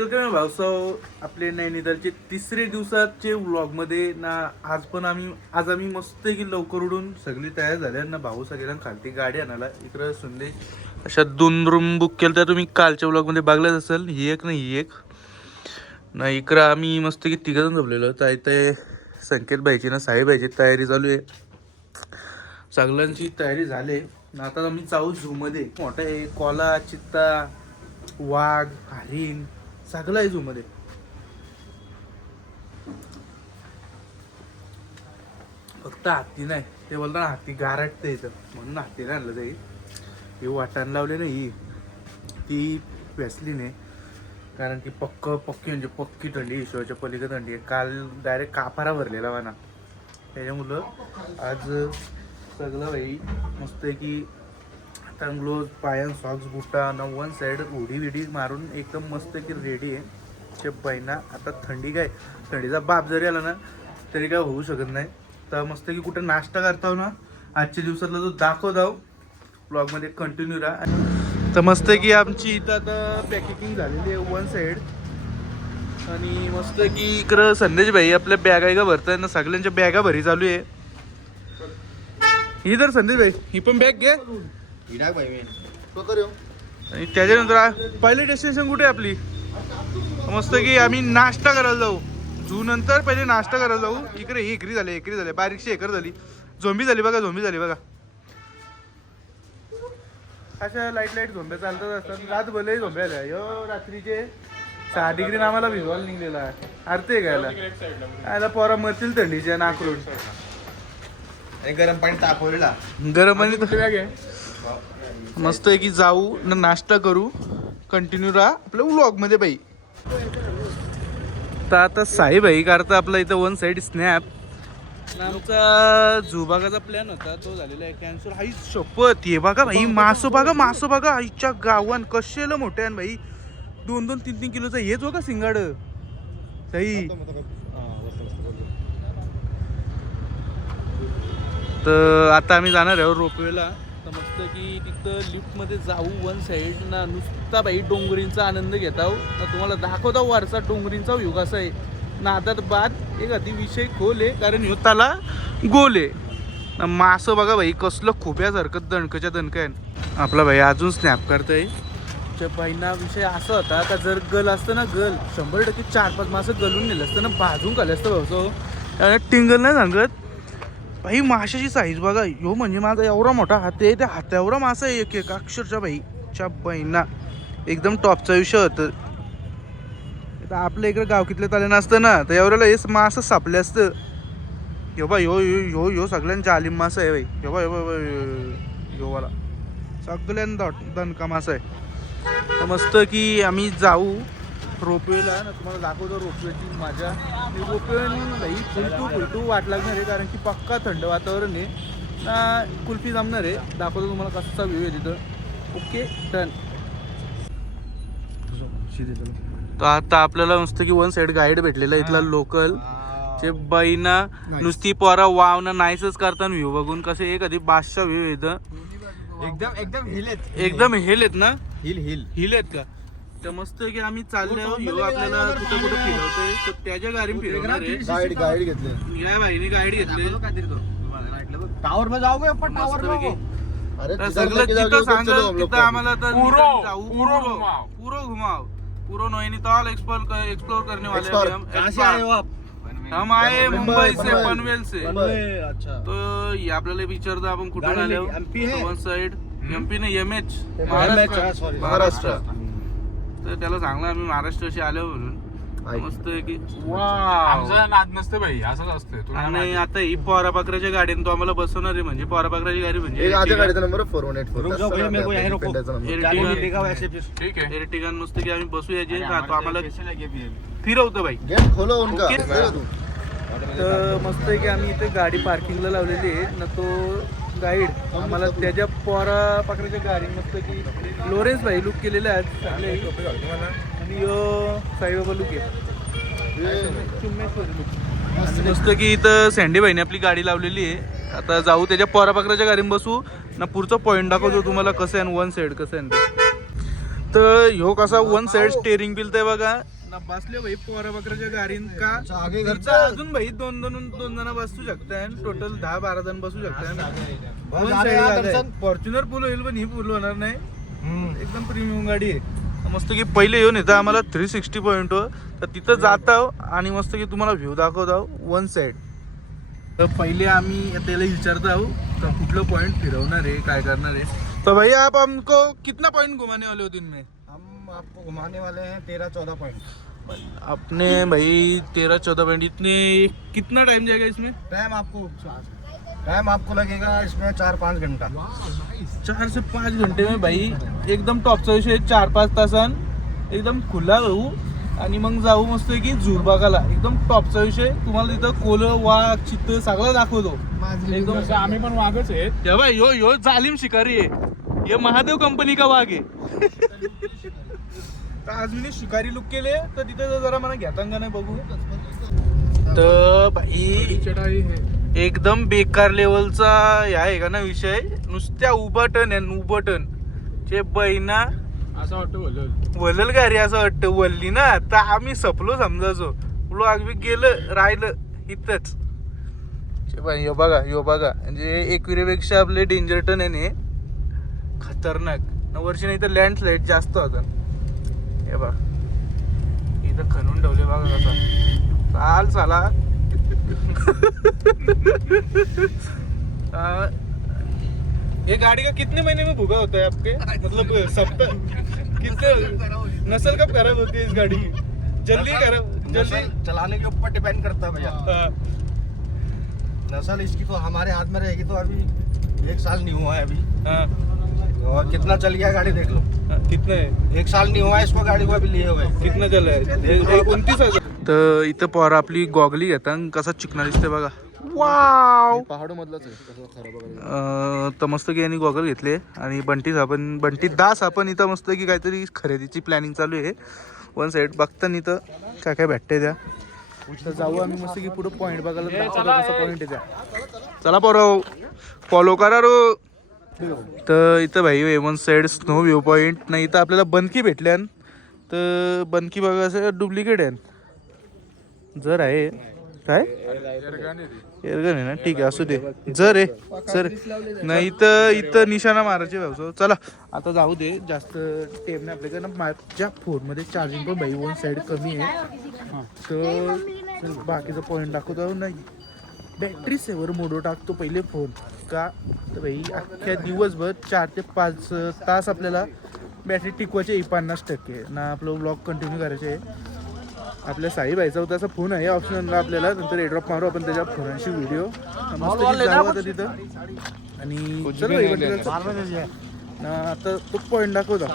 Welcome भाऊसाव आपले नैनितालचे तिसरे दिवसाचे व्लॉगमध्ये ना. आज आम्ही मस्त की लवकर उडून सगळी तयार झाल्या ना. भाऊ सगळ्यांना खालती गाडी आणायला इकडं संदेश अशा 2 रूम बुक केल्या त्या तुम्ही कालच्या व्लॉगमध्ये बघलाच असेल. ही एक ना ही एक ना. इकडं आम्ही मस्त की तिघजण झोपलेलो तर इथे संकेत भाईची ना साईबाईची तयारी चालू आहे. सगळ्यांची तयारी झाली ना. आता आम्ही जाऊ झूमध्ये. मोठा आहे कोला चित्ता वाघ हरिण सगळं आहे झू मध्ये. फक्त हत्ती नाही. ते बोलतात हत्ती गारटते इथं म्हणून हत्ती नाही आणलं जाईल. हे वाटाण लावले ना ही ती वेसली नाही कारण की पक्की म्हणजे पक्की थंडी ईश्वरच्या पलीकडे थंडी आहे. काल डायरेक्ट कापारा भरलेला वाना त्याच्यामुळं आज सगळं भाई मस्त आहे की ग्लोव्ज पायान सॉक्स बुटा न वन साईड उडी विडी मारून एकदम मस्त की रेडी आहे. चे बहिणा आता थंडी काय थंडीचा बाप जरी आला ना तरी काय होऊ शकत नाही. तर मस्त की कुठं नाश्ता करताव ना आजच्या दिवसातला जो दाखवताव ब्लॉगमध्ये कंटिन्यू राहा. तर मस्त की आमची इथं आता पॅकेजिंग झालेली आहे वन साईड आणि मस्त की इकडं संदेश भाई आपल्या बॅगा आहे का भरताय ना. सगळ्यांच्या बॅगा भरी चालू आहे. ही तर संदेश भाई ही पण बॅग घे आणि त्याच्यानंतर पहिले डेस्टिनेशन कुठे आहे आपली. मस्त की आम्ही नाश्ता करायला जाऊ. झू नंतर पहिले नाश्ता करायला जाऊ. इकडे ही एकरी झाली बारीकशी एकर झाली. झोंबी झाली बघा. अशा लाईट झोंब्या चालतात असतात. रात भले झोंब्या आल्या. यो रात्रीचे 6 डिग्री आम्हाला भिजवायला निघलेला आहे. अर्थ आहे घ्यायला पोरा मरतील थंडीच्या नाकरून. गरम पाणी तापवलेला गरम पाणी बॅग आहे. मस्त आहे की जाऊ ना नाश्ता करू. कंटिन्यू राहा आपल्या व्लॉगमध्ये बाई. तर आता साईबाई करता आपला इथं वन साईड स्नॅप. आमचा झू बघायचा प्लॅन होता तो झालेला आहे कॅन्सल. हाई शपथ हे बघा भाई मासं बघा आईच्या गावान कशेला मोठे आहे भाई. 2-3 किलोचा हेच बघा सिंगाड साई. तर आता आम्ही जाणार आहे रोपवेला. तर मस्त की तिथं लिफ्टमध्ये जाऊ वन साईड ना. नुसता बाई डोंगरींचा आनंद घेता ना. तुम्हाला दाखवता वरचा डोंगरींचा व्ह्यू कसा आहे ना. आता बाद एक अति विषय खोल आहे कारण ह्यो त्याला गोल आहे ना. मासं बघा भाई कसलं खुब्यासारखं दणकच्या दणक आहे. आपला भाई अजून स्नॅप करतोय. त्या बाईंना विषय असा होता का जर गल असतं ना 100% 4-5 मासं गलून नेलं असतं ना. भाजून खाल्लं असतं भाऊ. त्याला टिंगल नाही सांगत भाई. माशाची साईज बघा. ह्यो म्हणजे माझा एवढा मोठा हात आहे. त्या हाताएवढा मासा आहे एक अक्षरच्या भाईच्या बहिणा. एकदम टॉपचा विषय होतं. आपल्या इकडे गावकीतल्या ताले नसतं ना तर एवढ्याला हेच मासं सापले असतं. ह्यो बा ह्यो सगळ्यांचा आलिम मासा आहे भाई. ह्यो वाला सगळ्यांना दणका मासा आहे. तर मस्त की आम्ही जाऊ रोपवेला ना. तुम्हाला दाखवतो रोपवेची माझ्या. रोपवे भाई फुलटू वाट लागणार आहे कारण की पक्का थंड वातावरण आहे ना. कुल्फी जमणार आहे. दाखवतो तुम्हाला कसा व्ह्यू आहे तिथं. Okay done. तर आता आपल्याला नुसतं की वन साईड गाईड भेटलेला इथला लोकल चे बाईना नुसती पोरा वाव ना नाहीच करताना व्ह्यू बघून कसे एक आधी बादशा व्ह्यू इथं. एकदम हिल आहेत ना. हिल आहेत का. तर मस्त की आम्ही चाललो आपल्याला कुठं फिरवतोय तर त्याच्या गाडी फिरवणार आहे. गाईड घेतले या बाईने गाईड घेतली. सगळं जिथं सांगल तिथं आम्हाला तर जाऊ पुरो घुमाव. पूरा नैनीताल एक्सप्लोर करने वाले हम आए मुंबई से पनवेल से. तो ये आपल्याला विचारतो आपण कुठून आले. वन साइड एमपी ने एमएच महाराष्ट्र. तर त्याला सांगणार आम्ही महाराष्ट्राशी आलो म्हणून. मस्त की आमचा नाद नसते भाई असंच असतं. आणि आता ही पोरा पाखराच्या गाडीने तो आम्हाला बसवणार आहे. म्हणजे पोरा पाखराची गाडी म्हणजे गाडीचा नंबर 4184. ठीक आहे. एर्टिगा मस्त की आम्ही बसू यायचे तो आम्हाला फिरवतो भाई. तर मस्त आहे की आम्ही इथे गाडी पार्किंगला लावलेली आहे ना. तो गाईड आम्हाला त्याच्या पोरा पाखराच्या गाडी मस्त की लोरेन्स भाई लुक केलेले आहेत आणि साईबाबा लुक आहे. मस्त की इथं सँडी भाईने आपली गाडी लावलेली आहे. आता जाऊ त्याच्या पोरा पाखराच्या गाडीत बसू ना. पुढचा पॉईंट दाखवतो तुम्हाला कसं आहे वन साईड कसं आहे. तर ह्यो कसा वन साइड स्टेअरिंग बिल ते बघा ना बसले भाई पोरा बकराच्या गाडीन का आगे घरचा अजून भाई दोन जण बसू शकताय टोटल 10-12 जण बसू शकताय. फॉर्च्युनर पूल होईल पण ही पूल होणार नाही. एकदम प्रीमियम गाडी आहे. मस्त की पहिले येऊन येतं आम्हाला 360 पॉईंट तर तिथं जात आहो आणि मस्त की तुम्हाला व्ह्यू दाखवत आहो वन साइड. तर पहिले आम्ही त्याला विचारत आहो तर कुठलं पॉईंट फिरवणार आहे काय करणार आहे. तो भाई आप हमको कितना पॉइंट घुमाने वाले हो दिन में? हम आपको घुमाने वाले हैं 13-14 पॉइंट. अपने भाई 13-14 पॉइंट इतने कितना टाइम जाएगा इसमें? टाइम आपको लगेगा इसमें 4-5 घंटा. 4 से 5 घंटे में भाई एकदम टॉपचा विषय 4-5 तासान एकदम खुला होऊ आणि मग जाऊ मस्त की झुलबागाला एकदम टॉपचा विषय. तुम्हाला तिथं कोलं वाघ चित्त सगळं दाखवतो एकदम. तसं आम्ही पण वाघच आहेत. या भाई यो जालिम शिकारी आहे. ये महादेव कंपनी का वाघ आहे. तर आज मी शिकारी लुक केले तर तिथे जरा मला घेतांगा नाही बघू. तर भाई चढाई आहे. एकदम बेकार लेवलचा आहे का ना विषय. नुसत्या उबटन आहे उबटन चे बैना असं वाटतं वलल गाडी असं वाटतं वल्ली ना तर आम्ही सपलो समजायचो. ब्लॉग बी गेलं राहिलं इथंच. यो बघा म्हणजे एकविरेपेक्षा आपले डेंजर टन आहे खतरनाक. वर्षी नाही तर लँडस्लाईड जास्त होता. हे बघ इथं खणून ठेवले बघा कसा चाला. ये गाड़ी का कितने महीने में भुगा होता है आपके? मतलब सप्ताह कितने नस्ल कब खराब होती है इस गाड़ी की? जल्दी चलाने के ऊपर डिपेंड करता है भैया. हाँ. नस्ल इसकी तो हमारे हाथ में रहेगी तो अभी 1 साल नहीं हुआ है अभी. हाँ. और कितना चल गया गाड़ी देख लो. हाँ, कितना है? 1 साल नहीं हुआ है इसको गाड़ी को अभी लिए हुए. कितना चला है? 29,000. तर इथं पोरा आपली गॉगली घेतात कसा चिकना दिसते बघा. वाव पहाडो मधलाच आहे कसं खराब. तर मस्त की यांनी गॉगल घेतले आणि बंटी दास आपण इथं मस्त की काहीतरी खरेदीची प्लॅनिंग चालू आहे. वन साईड बघताना इथं काय भेटते त्या. तर जाऊ आम्ही मस्त की पुढे पॉईंट बघायला. कसा पॉईंट आहे त्या. चला पोरं फॉलो करा रो. तर इथं भाई one side snow view point नाही तर आपल्याला बनकी भेटल्या. तर बनकी बघा असं डुप्लिकेट आहे जर आहे काय एअरगन आहे ना. ठीक आहे असू दे जर आहे सर नाही तर इथं निशाणा मारायचे व्यवसाय. चला आता जाऊ दे जास्त टेम नाही आपल्याकडे. माझ्या फोनमध्ये चार्जिंग पण भाई वन साईड कमी आहे तर बाकीचं पॉईंट दाखवतो नाही. बॅटरी सेवर मोडो टाकतो पहिले फोन का तर भाई अख्ख्या दिवसभर 4 ते 5 तास आपल्याला बॅटरी टिकवायची 50% ना. आपलं ब्लॉग कंटिन्यू करायचे आहे. आपल्या साई भाईचा होता असा फोन आहे ऑप्शनला आपल्याला नंतर एड्रॉप मारू आपण त्याच्या फोनाशी व्हिडिओ मस्त जाऊ आता तिथं. आणि चल ना आता तो पॉईंट दाखवता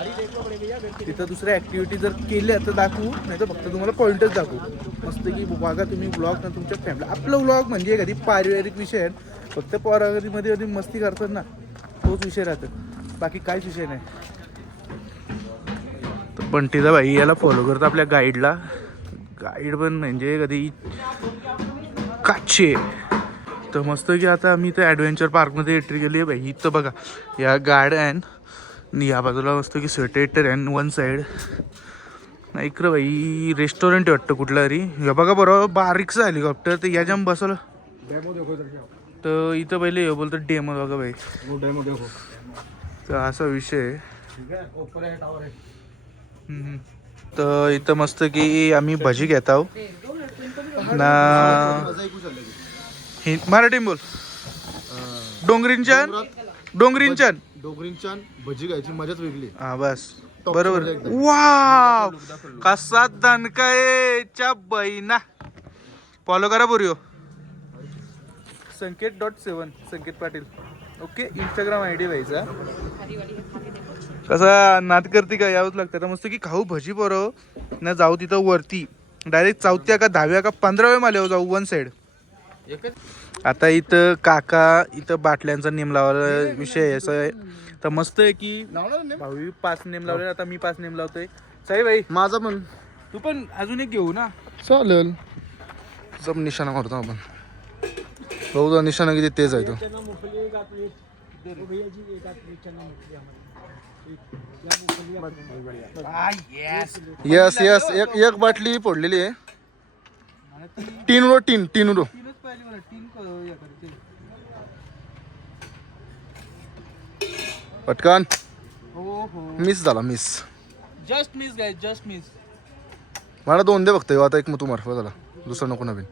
तिथं. दुसऱ्या ॲक्टिव्हिटी जर केल्या तर दाखवू नाही तर फक्त तुम्हाला पॉईंटच दाखवू. मस्त की बघा तुम्ही ब्लॉग ना तुमच्या फॅमिली. आपलं ब्लॉग म्हणजे एखादी पारिवारिक विषय आहे. फक्त पोरामध्ये कधी मस्ती करतात ना तोच विषय राहतो. बाकी काहीच विषय नाही. तर बंटीचा भाई याला फॉलो करतो आपल्या गाईडला. गाईड पण म्हणजे कधी काचे. तर मस्त की आता आम्ही इथं ॲडव्हेंचर पार्कमध्ये एंट्री केली आहे भाई. इथं बघा या गाड्या आहे आणि या बाजूला मस्त की स्वेटर आहे वन साईड. नाही इकडं भाई रेस्टॉरंट वाटतं कुठलं तरी. या बघा बरोबर बारीकचं हेलिकॉप्टर तर याच्या बसवलं. तर इथं पहिले हे बोलतं डेमो बघा भाई. तर असा विषय आहे. तर इथं मस्त की आम्ही भजी घेत आहो ना. मराठी बोल. डोंगरींचन भजी घ्यायची मजाच वेगळी. हा बस बरोबर. वाव कसा दणकायच्या बहिणा. फॉलो करा बोरिओ संकेत.7 संकेत पाटील. ओके इंस्टाग्राम ID व्हायचा. कसा नाद करते का यावंच लागतं. तर मस्त की खाऊ भजी पोरं ना. जाऊ तिथं वरती डायरेक्ट 4व्या का 10व्या का 15व्या माल्यावर जाऊ वन साईड. आता इथं काका इथं बाटल्यांचा नेम लावायला विषय असं आहे. तर मस्त आहे की भाऊ 5 नेम लावले. आता मी 5 नेम लावतोय. साई भाई माझा पण तू पण अजून एक घेऊ ना. चालेल. सब निशाणा मारतो आपण. भाऊचा निशाणा किती तेज आहे तो. यस यस एक बाटली फोडलेली आहे. 3 उरो 3 उरो. तीनच पाहिजे मला, 3 हे करायचे. पटकन हो हो, मिस झाला मिस. जस्ट मिस गाय, जस्ट मिस. मला 2 दे फक्त. आता एक तू मार झाला, दुसरा नको नवीन.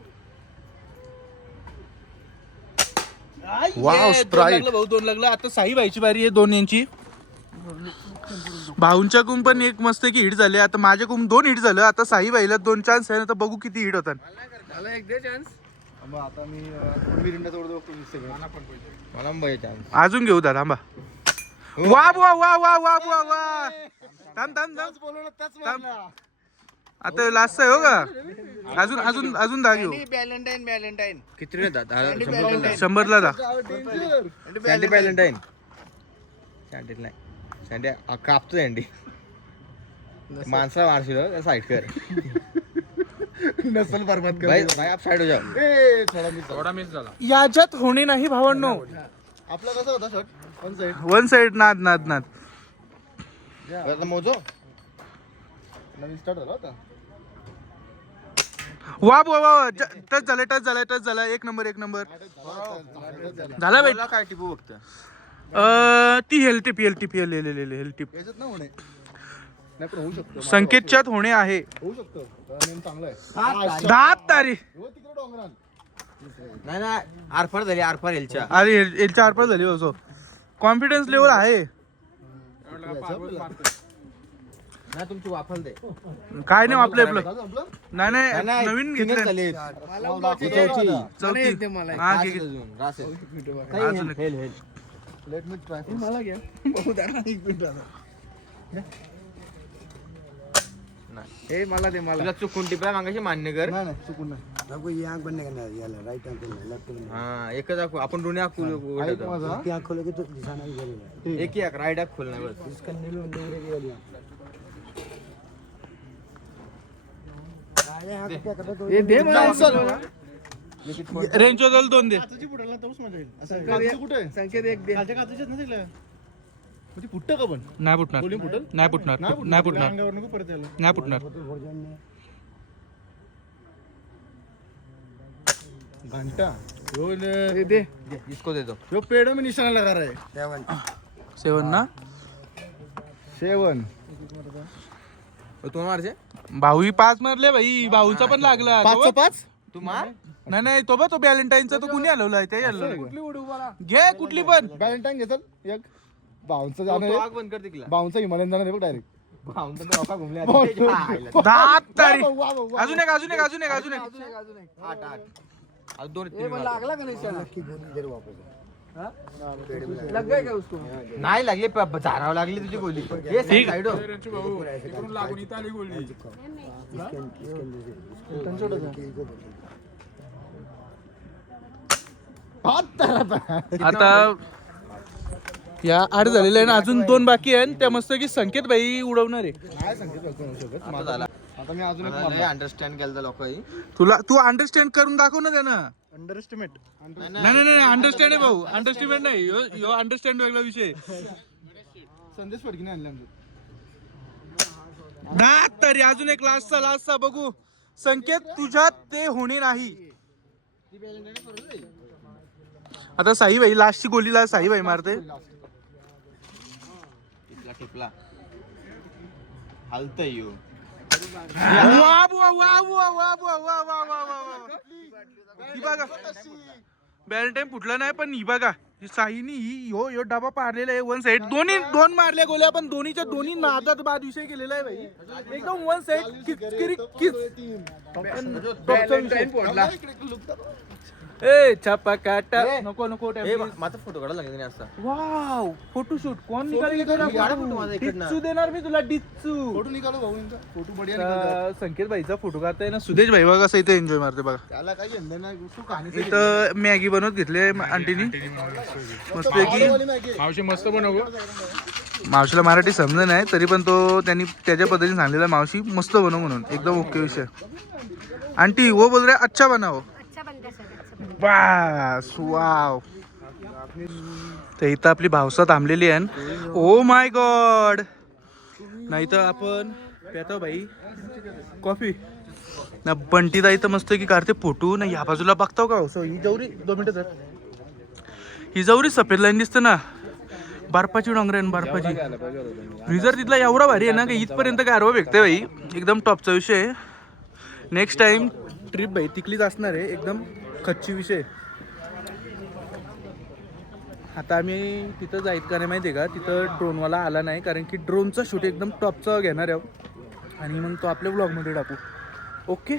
Wow, sprite. भाऊ 2 लागलं. आता साई भाईची बारी आहे 2 यांची. भाऊंच्या कुम पण एक मस्त की हिट झाले. आता माझ्या कुम 2 हिट झालं. आता साई भाईला 2 चान्स आहे. आता बघू किती हिट होतात. एक दे चान्स. आता मी मिरिंडा तोडतो मला मुंबई चान्स अजून घेऊ दादा थांबा. वा वा वा वा वा वा वा. थांब थांब थांब. बोलवलं त्याच थांब. आता लास्ट आहे हो का? अजून अजून अजून 10 घेऊ. व्हॅलेंटाईन किती रे दादा? 100ला 10. Sandy Valentine. सँडी नाही, सँडी कापतो सँडी. माणसा मारशील साईड कर. नसल बरबाद कर भाई. भाई आप साइड हो जाओ. ए थोडा मिस झाला. याच्यात होणे नाही भावांनो. आपला कसा होता shot? One side. One side. नाद नाद नाद. आता मोजो. नवीन स्टार्ट झाला होता. वा वा वा. टच झालं टच झालं टच झालं. एक नंबर एक नंबर झाला बाई. काय टिपू बघतं? ती हेल टिप हेल टिप हेल टिप. याच्यात ना होणे नाही पण होऊ शकतो. संकेतच्यात होणे आहे. होऊ शकतो. नेम चांगला आहे. 10 तारी. हो तिकडे डोंगरात. नाही नाही आरफार झाली. आरफार एलच्या. अरे एलच्या आरपार झाली असो. कॉन्फिडन्स लेवल आहे. नाही तुमची वाफल दे. काय नाही आपलं आपलं. आपलं नाही नाही नवीन घेतलं. चौथी. हा घे, घे. अजून एक. हेल हेल. Let me try. मला घ्या. एक मिनिट. हे मला दे. मला चुकून टिपला मागाशी मान्य कर. नाही नाही चुकून नाही. हा एकच आखू आपण दोन्ही आखू. एक एक राईट आख खोल नाही बस. रेंज बदल 2 दे. संकेत एक दे. फुटतं का पण? नाही फुटणार नाही फुटणार नाही फुटणार नाही फुटणार. घंटा दे. इसको दे दो. जो पेड़ों में निशाना लगा रहा है. 7 ना. 7. तू मारचे? भाऊ 5 मारले भाई. भाऊचा पण लागला. 5 तू मार. नाही नाही तो बघ तो व्हॅलेंटाईनचा तो कुणी हलवलाय ते हलवलाय. घे कुठली पण. व्हॅलेंटाईन घेतल एक. बाउन्सचं जाणार बंद कर तिकला. बाउन्सचं हिमालयन जाणार आहे बघ डायरेक्ट. बाउन्सचं डोका घुमले. 10 तारी. अजून एक अजून एक अजून एक अजून एक. 8 2 लागला का निशाणा? लग गए क्या उसको? नाही लागले. झाडावर लागली तुझी गोली. हे ठीक. साईड हो. इकडून लागून इथं आली गोळी. आता या 8 झालेले आहे ना. अजून 2 बाकी आहे. त्या मस्त की संकेत भाई उडवणार आहे. काय सांगितलं आता मी अजून एक अंडरस्टँड केलं लोकांनी. तुला तू अंडरस्टँड करून दाखव ना त्यानं. अंडरएस्टिमेट. नाही नाही नाही अंडरस्टँड आहे भाऊ. अंडरस्टिमेट नाही. यो अंडरस्टँड वेगळा विषय. संदेश फडकीने आणले आमचे. 10 तरी. अजून एक लास्टचा बघू. संकेत तुझ्यात ते होणे नाही. आता साई भाई लास्टची गोलीला साई भाई मारते. टिपला हलतय यो. वा वा वा वा वा वा वा वा वा वा. ही बघा व्हॅलेंटाईन फुटला नाही पण ही बघा साईनी ही डबा पारलेला आहे. 1 साइड. दोन्ही 2 मारल्या गोल्या पण दोन्हीच्या दोन्ही नादात बाद विषय केलेला आहे भाई. एकदम 1 साइड ए छापा काटा. नको नको. माझा फोटो काढायला लागेल नाही असता. वाव फोटोशूट कोण निघाले? फोटो माझा इकडनं. डिच्चू देणार मी तुला. डिच्चू. फोटो निघालो भाऊ यांचा. फोटो बढिया निघाला. संकेत भाईचा फोटो काढताय ना. सुदेश भाई बघा कसं इथे एन्जॉय मारते बघा. त्याला काही झंडा नाही. तू कहाणी इथं मॅगी बनवत घेतले आंटीनी मस्तपैकी. मावशी मस्त बनव. मावशीला मराठी समज नाही तरी पण तो त्यांनी त्याच्या पद्धतीने सांगलेला मावशी मस्त बनव म्हणून. एकदम ओके विषय. आंटी वो बोल रहे अच्छा बनाओ. अच्छा बनता है सर, अच्छा बनता है। बस वाव. तर इथं आपली भावसा थांबलेली आहे. Oh my God. नाही तर आपण पेतो भाई कॉफी ना. बंटीदा इथं मस्त की काढते फोटो ना. या बाजूला बघताव का हो ही जवरी 2 मिनिटं तर ही जवरी सफेद लाईन दिसते ना, बर्फाची डोंगर आहे बर्फाची. रिझर्व तिथला एवढा भारी आहे ना की इथपर्यंत गारवा भेटते भाई. एकदम टॉपचा विषय आहे. नेक्स्ट टाइम ट्रिप भाई तिकलीच असणार आहे, एकदम खच्ची विषय. आता आम्ही तिथं जायत का नाही माहिती आहे का, तिथं ड्रोनवाला आला नाही कारण की ड्रोनचा शूट एकदम टॉपचा घेणार आहे आणि मग तो आपल्या ब्लॉगमध्ये टाकू. ओके.